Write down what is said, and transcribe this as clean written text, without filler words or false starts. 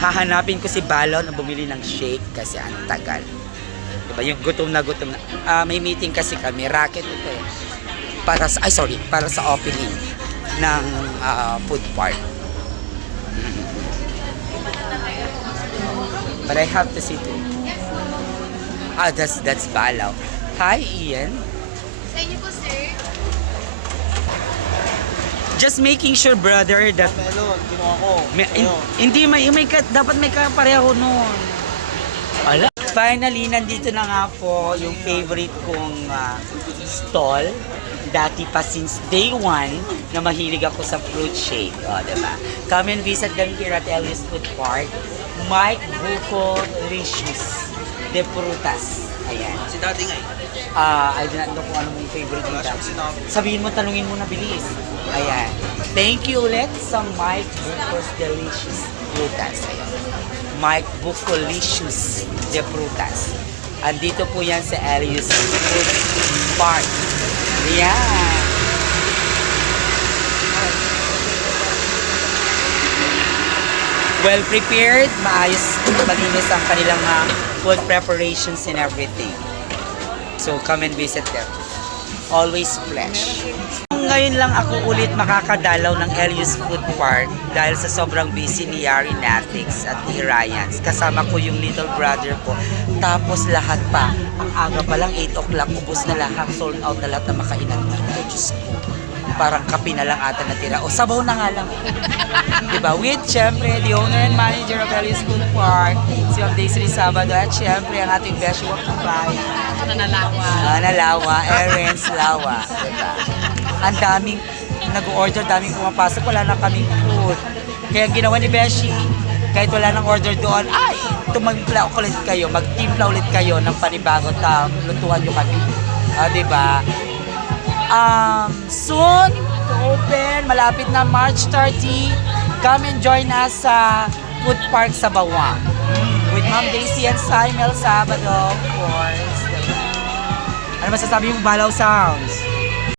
Hahanapin ko si Balon na bumili ng shake kasi ang tagal. Diba? Yung gutom na gutom na. May meeting kasi kami. Racket ito eh. Para sa opening ng food park. But I have to see too. That's Balaw. Hi, Ian. Sa inyo po, sir. Just making sure, brother, that Melon, kinuha ko. hindi dapat may kapareho noon. Ala. Finally, nandito na nga po yung favorite kong stall. Dati pa since day one na mahilig ako sa fruit shake. O, diba? Come and visit them here at Elias Food Park. Mike Buko Licious de Frutas. Ayan. Si dati nga eh. I do not know kung ano mong favorite mo dati. Sabihin mo, tanungin mo na bilis. Ayan. Thank you ulit sa Mike Buko's Delicious Frutas. Ayan. Mike Bucolicious de Frutas. Andito po yan sa Elias Food Park. Ayan. Well prepared, maayos, malinis ang kanilang food preparations and everything. So come and visit them. Always fresh. Ngayon lang ako ulit makakadalaw ng Elias Food Park dahil sa sobrang busy ni Yari Natix at ni Ryans. Kasama ko yung little brother ko. Tapos lahat pa, ang aga pa lang 8 o'clock, ubos na lahat, sold out na lahat na makainan dito. Diyos ko, parang kape na lang ata natira. O sabaw na nga lang. Diba? With, syempre, the owner and manager of Elias Food Park, si Ma'am Daisy Sabado, at syempre, ang ating best work ng bayan. Nalawa, Erens Lawa. Diba? Ang daming nag-order, daming pumapasok, wala na kaming food. Kaya ginawa ni Beshi, kahit wala nang order doon, ay, tumampla ulit kayo, magtimpla ulit kayo ng panibago, lutuan nyo kami. Diba? Soon to open, malapit na March 30, come and join us sa Food Park sa Bawang. With Ma'am Daisy and Simel Sabado, of course. Ano masasabi yung Balaw Sounds?